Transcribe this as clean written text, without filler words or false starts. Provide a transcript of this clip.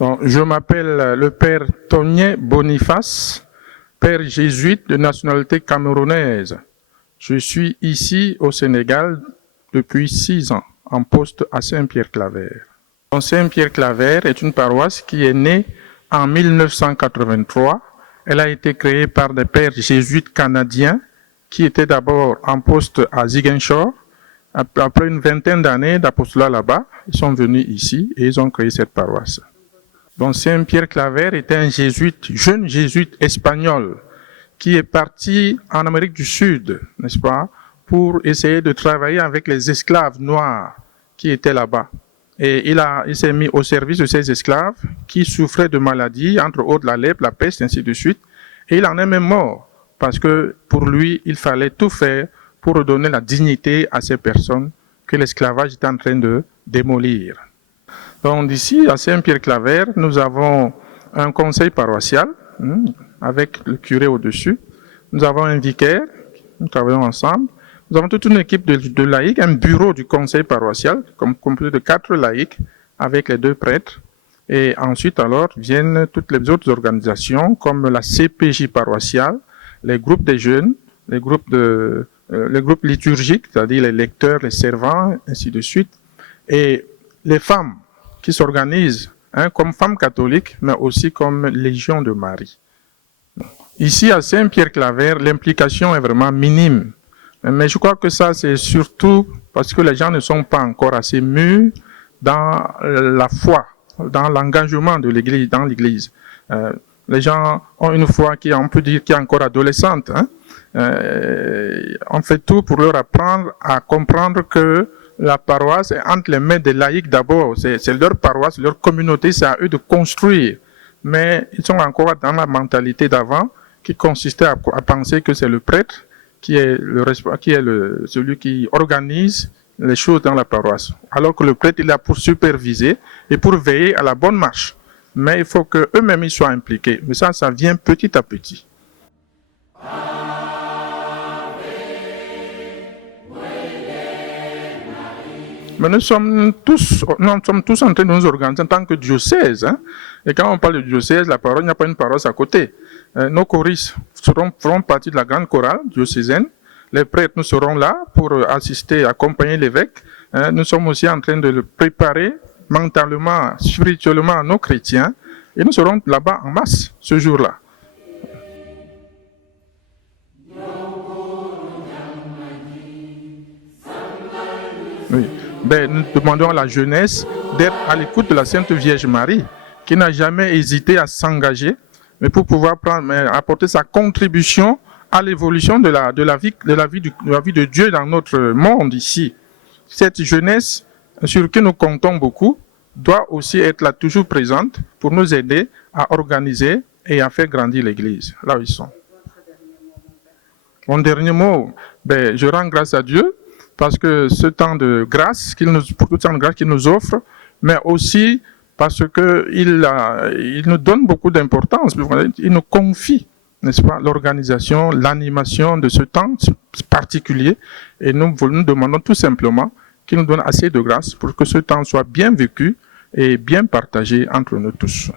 Donc, je m'appelle le père Togné Boniface, père jésuite de nationalité camerounaise. Je suis ici au Sénégal depuis 6 ans, en poste à Saint-Pierre-Claver. Saint-Pierre-Claver est une paroisse qui est née en 1983. Elle a été créée par des pères jésuites canadiens qui étaient d'abord en poste à Ziguinchor. Après une vingtaine d'années d'apostolat là-bas, ils sont venus ici et ils ont créé cette paroisse. Donc Saint-Pierre-Claver était un jésuite, jeune jésuite espagnol, qui est parti en Amérique du Sud, n'est-ce pas, pour essayer de travailler avec les esclaves noirs qui étaient là-bas. Et il s'est mis au service de ces esclaves qui souffraient de maladies, entre autres la lèpre, la peste, ainsi de suite. Et il en est même mort, parce que pour lui, il fallait tout faire pour redonner la dignité à ces personnes que l'esclavage était en train de démolir. Donc ici, à Saint-Pierre-Claver, nous avons un conseil paroissial, avec le curé au-dessus. Nous avons un vicaire, nous travaillons ensemble. Nous avons toute une équipe de laïcs, un bureau du conseil paroissial, composé de 4 laïcs, avec les 2 prêtres. Et ensuite, alors, viennent toutes les autres organisations, comme la CPJ paroissiale, les groupes des jeunes, les groupes liturgiques, c'est-à-dire les lecteurs, les servants, ainsi de suite. Et les femmes qui s'organisent, comme femmes catholiques, mais aussi comme Légion de Marie. Ici, à Saint-Pierre-Claver, l'implication est vraiment minime. Mais je crois que ça, c'est surtout parce que les gens ne sont pas encore assez mûrs dans la foi, dans l'engagement de l'Église, dans l'Église. Les gens ont une foi qui, on peut dire, qui est encore adolescente. On fait tout pour leur apprendre à comprendre que la paroisse est entre les mains des laïcs d'abord. C'est leur paroisse, leur communauté, c'est à eux de construire. Mais ils sont encore dans la mentalité d'avant, qui consistait à penser que c'est le prêtre qui est celui qui organise les choses dans la paroisse. Alors que le prêtre, il est là pour superviser et pour veiller à la bonne marche. Mais il faut qu'eux-mêmes ils soient impliqués. Mais ça vient petit à petit. Mais nous sommes tous en train de nous organiser en tant que diocèse. Et quand on parle de diocèse, la parole, il n'y a pas une paroisse à côté. Nos choristes feront partie de la grande chorale diocésaine. Les prêtres, nous serons là pour assister, accompagner l'évêque. Nous sommes aussi en train de le préparer mentalement, spirituellement nos chrétiens. Et nous serons là-bas en masse ce jour-là. Oui. Nous demandons à la jeunesse d'être à l'écoute de la Sainte Vierge Marie, qui n'a jamais hésité à s'engager, mais pour pouvoir apporter sa contribution à l'évolution de la vie de Dieu dans notre monde ici. Cette jeunesse, sur qui nous comptons beaucoup, doit aussi être là toujours présente pour nous aider à organiser et à faire grandir l'Église, là où ils sont. Mon dernier mot, je rends grâce à Dieu, parce que ce temps de grâce qu'il nous offre, mais aussi parce qu'il nous donne beaucoup d'importance. Il nous confie, n'est-ce pas, l'organisation, l'animation de ce temps particulier. Et nous demandons tout simplement qu'il nous donne assez de grâce pour que ce temps soit bien vécu et bien partagé entre nous tous.